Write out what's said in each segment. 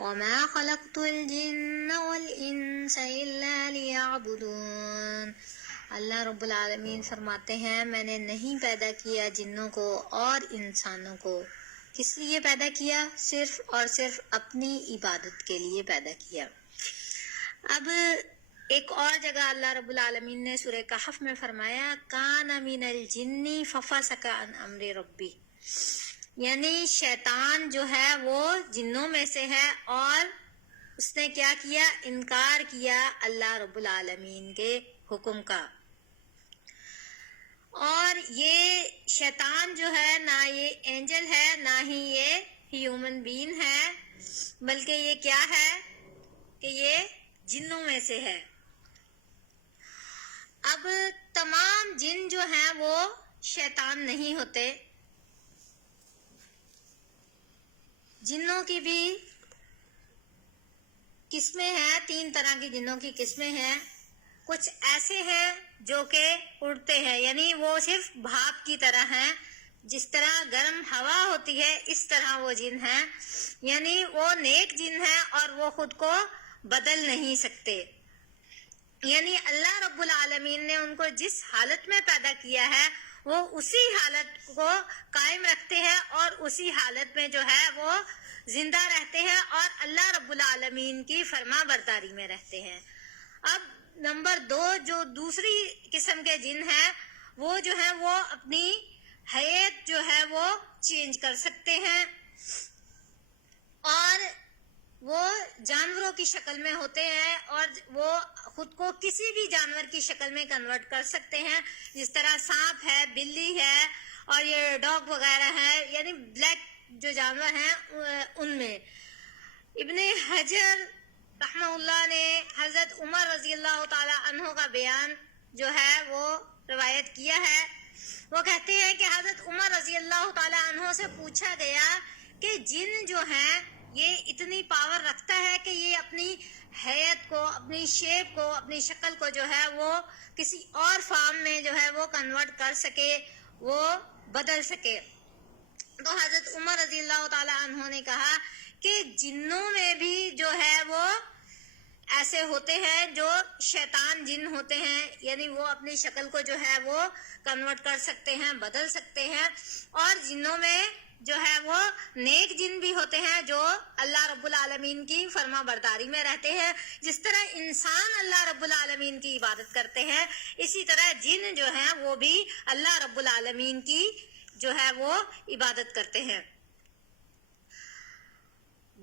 وما خلقت الجن والانس الا ليعبدون۔ اللہ رب العالمین فرماتے ہیں میں نے نہیں پیدا کیا جنوں کو اور انسانوں کو، کس لیے پیدا کیا؟ صرف اور صرف اپنی عبادت کے لیے پیدا کیا۔ اب ایک اور جگہ اللہ رب العالمین نے سورہ کہف میں فرمایا کان من الجن ففسق عن امر ربی، یعنی شیطان جو ہے وہ جنوں میں سے ہے اور اس نے کیا کیا؟ انکار کیا اللہ رب العالمین کے حکم کا۔ اور یہ شیطان جو ہے نہ یہ اینجل ہے نہ ہی یہ ہیومن بین ہے، بلکہ یہ کیا ہے کہ یہ جنوں میں سے ہے۔ اب تمام جن جو ہیں وہ شیطان نہیں ہوتے، جنوں کی بھی قسمیں ہیں، 3 طرح کی جنوں کی قسمیں ہیں۔ کچھ ایسے ہیں جو کہ اڑتے ہیں، یعنی وہ صرف بھاپ کی طرح ہیں، جس طرح گرم ہوا ہوتی ہے اس طرح وہ جن ہیں، یعنی وہ نیک جن ہیں اور وہ خود کو بدل نہیں سکتے، یعنی اللہ رب العالمین نے ان کو جس حالت میں پیدا کیا ہے وہ اسی حالت کو قائم رکھتے ہیں اور اسی حالت میں جو ہے وہ زندہ رہتے ہیں اور اللہ رب العالمین کی فرما برداری میں رہتے ہیں۔ اب نمبر 2 جو دوسری قسم کے جن ہیں وہ جو ہیں وہ اپنی حیت جو ہے وہ چینج کر سکتے ہیں اور وہ جانوروں کی شکل میں ہوتے ہیں اور وہ خود کو کسی بھی جانور کی شکل میں کنورٹ کر سکتے ہیں، جس طرح سانپ ہے، بلی ہے اور یہ ڈاگ وغیرہ ہے، یعنی بلیک جو جانور ہیں ان میں۔ ابن حجر رحمہ اللہ نے حضرت عمر رضی اللہ تعالی عنہ کا بیان جو ہے وہ روایت کیا ہے۔ وہ کہتے ہیں کہ حضرت عمر رضی اللہ تعالی عنہ سے پوچھا گیا کہ جن جو ہیں یہ اتنی پاور رکھتا ہے کہ یہ اپنی حیت کو، اپنی شیپ کو، اپنی شکل کو جو ہے وہ کسی اور فارم میں جو ہے وہ کنورٹ کر سکے، وہ بدل سکے۔ تو حضرت عمر رضی اللہ تعالی عنہ نے کہا کہ جنوں میں بھی جو ہے وہ ایسے ہوتے ہیں جو شیطان جن ہوتے ہیں، یعنی وہ اپنی شکل کو جو ہے وہ کنورٹ کر سکتے ہیں، بدل سکتے ہیں، اور جنوں میں جو ہے وہ نیک جن بھی ہوتے ہیں جو اللہ رب العالمین کی فرما برداری میں رہتے ہیں۔ جس طرح انسان اللہ رب العالمین کی عبادت کرتے ہیں، اسی طرح جن جو ہیں وہ بھی اللہ رب العالمین کی جو ہے وہ عبادت کرتے ہیں۔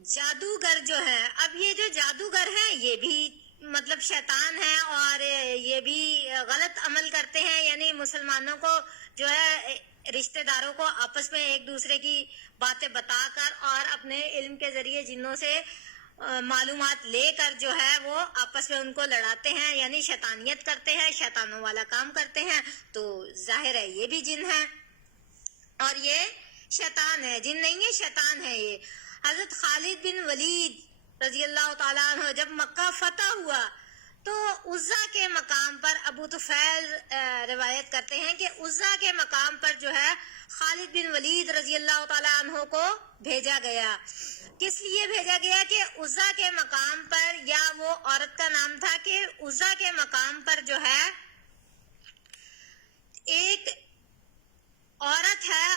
جادوگر جو ہے، اب یہ جو جادوگر ہیں یہ بھی مطلب شیطان ہیں اور یہ بھی غلط عمل کرتے ہیں، یعنی مسلمانوں کو جو ہے رشتہ داروں کو آپس میں ایک دوسرے کی باتیں بتا کر اور اپنے علم کے ذریعے جنوں سے معلومات لے کر جو ہے وہ آپس میں ان کو لڑاتے ہیں، یعنی شیطانیت کرتے ہیں، شیطانوں والا کام کرتے ہیں۔ تو ظاہر ہے یہ بھی جن ہیں اور یہ شیطان ہے، جن نہیں ہے شیطان ہے یہ۔ حضرت خالد بن ولید رضی اللہ تعالیٰ عنہ جب مکہ فتح ہوا تو عزا کے مقام پر، ابو طفیل روایت کرتے ہیں کہ عزا کے مقام پر جو ہے خالد بن ولید رضی اللہ تعالیٰ عنہ کو بھیجا گیا۔ کس لیے بھیجا گیا؟ کہ عزا کے مقام پر، یا وہ عورت کا نام تھا کہ عزا کے مقام پر جو ہے ایک عورت ہے،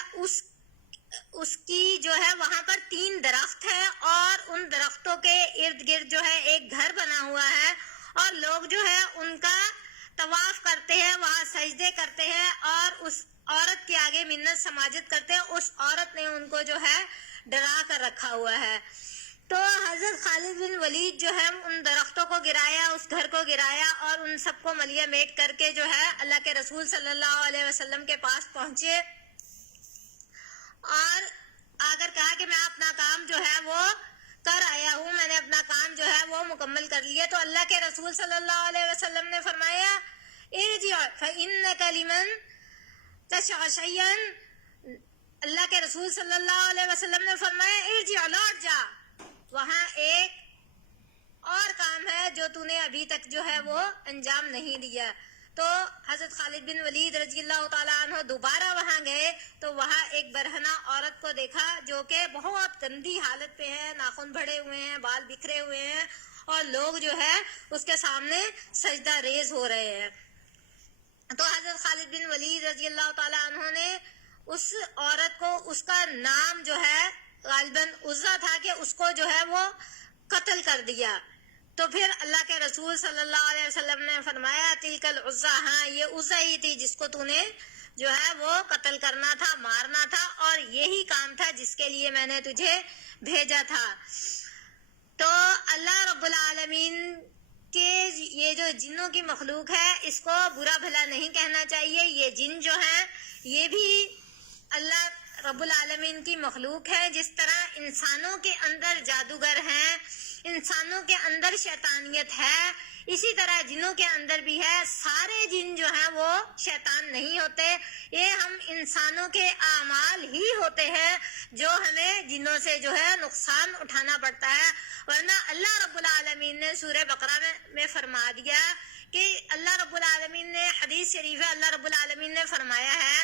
اس کی جو ہے وہاں پر 3 درخت ہیں اور ان درختوں کے ارد گرد جو ہے ایک گھر بنا ہوا ہے اور لوگ جو ہے ان کا طواف کرتے ہیں، وہاں سجدے کرتے ہیں اور اس عورت کے آگے منت سماجت کرتے ہیں۔ اس عورت نے ان کو جو ہے ڈرا کر رکھا ہوا ہے۔ تو حضرت خالد بن ولید جو ہے ان درختوں کو گرایا، اس گھر کو گرایا اور ان سب کو ملیہ میٹ کر کے جو ہے اللہ کے رسول صلی اللہ علیہ وسلم کے پاس پہنچے اور آ کر کہا کہ میں اپنا کام جو ہے وہ کر آیا ہوں، میں نے اپنا کام جو ہے وہ مکمل کر لیا۔ تو اللہ کے رسول صلی اللہ علیہ وسلم نے فرمایا ارجع فإنک لمن تشاء شیئا، اللہ کے رسول صلی اللہ علیہ وسلم نے فرمایا ارجع، لوٹ جا، وہاں ایک اور کام ہے جو تو نے ابھی تک جو ہے وہ انجام نہیں دیا۔ تو حضرت خالد بن ولید رضی اللہ تعالیٰ عنہ دوبارہ وہاں گئے تو وہاں ایک برہنہ عورت کو دیکھا جو کہ بہت گندی حالت پہ ہے، ناخن بڑھے ہوئے ہیں، بال بکھرے ہوئے ہیں، اور لوگ جو ہے اس کے سامنے سجدہ ریز ہو رہے ہیں۔ تو حضرت خالد بن ولید رضی اللہ تعالیٰ عنہ نے اس عورت کو، اس کا نام جو ہے غالباً عزا تھا، کہ اس کو جو ہے وہ قتل کر دیا۔ تو پھر اللہ کے رسول صلی اللہ علیہ وسلم نے فرمایا تلک العزا، ہاں یہ عزا ہی تھی جس کو تو نے جو ہے وہ قتل کرنا تھا، مارنا تھا، اور یہی کام تھا جس کے لیے میں نے تجھے بھیجا تھا۔ تو اللہ رب العالمین کہ یہ جو جنوں کی مخلوق ہے اس کو برا بھلا نہیں کہنا چاہیے۔ یہ جن جو ہیں یہ بھی اللہ رب العالمین کی مخلوق ہے۔ جس طرح انسانوں کے اندر جادوگر ہیں، انسانوں کے اندر شیطانیت ہے، اسی طرح جنوں کے اندر بھی ہے۔ سارے جن جو ہیں وہ شیطان نہیں ہوتے، یہ ہم انسانوں کے اعمال ہی ہوتے ہیں جو ہمیں جنوں سے جو ہے نقصان اٹھانا پڑتا ہے۔ ورنہ اللہ رب العالمین نے سورہ بقرہ میں فرما دیا کہ اللہ رب العالمین نے، حدیث شریف ہے، اللہ رب العالمین نے فرمایا ہے،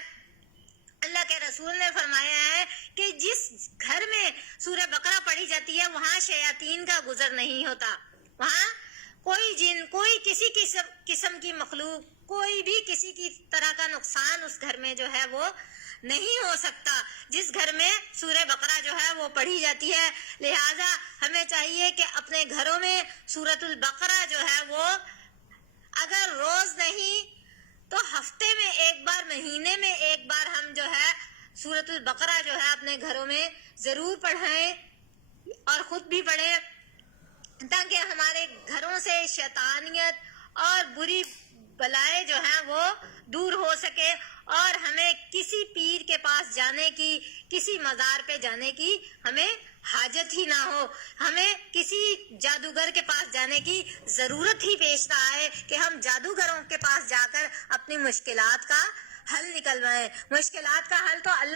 اللہ کے رسول نے فرمایا ہے کہ جس گھر میں سورہ بقرہ پڑھی جاتی ہے وہاں شیاطین کا گزر نہیں ہوتا، وہاں کوئی جن، کوئی کسی قسم کی مخلوق، کوئی بھی کسی کی طرح کا نقصان اس گھر میں جو ہے وہ نہیں ہو سکتا جس گھر میں سورہ بقرہ جو ہے وہ پڑھی جاتی ہے۔ لہٰذا ہمیں چاہیے کہ اپنے گھروں میں سورۃ البقرہ جو ہے وہ اگر روز نہیں تو ہفتے میں ایک بار، مہینے میں ایک بار ہم جو ہے سورۃ البقرہ جو ہے اپنے گھروں میں ضرور پڑھیں اور خود بھی پڑھیں، تاکہ ہمارے گھروں سے شیطانیت اور بری بلائیں جو ہیں وہ دور ہو سکے، اور ہمیں کسی پیر کے پاس جانے کی، کسی مزار پہ جانے کی ہمیں حاجت ہی نہ ہو، ہمیں کسی جادوگر کے پاس جانے کی ضرورت ہی پیش نہ آئے کہ ہم جادوگروں کے پاس جا کر اپنی مشکلات کا حل نکلوائیں۔ مشکلات کا حل تو اللہ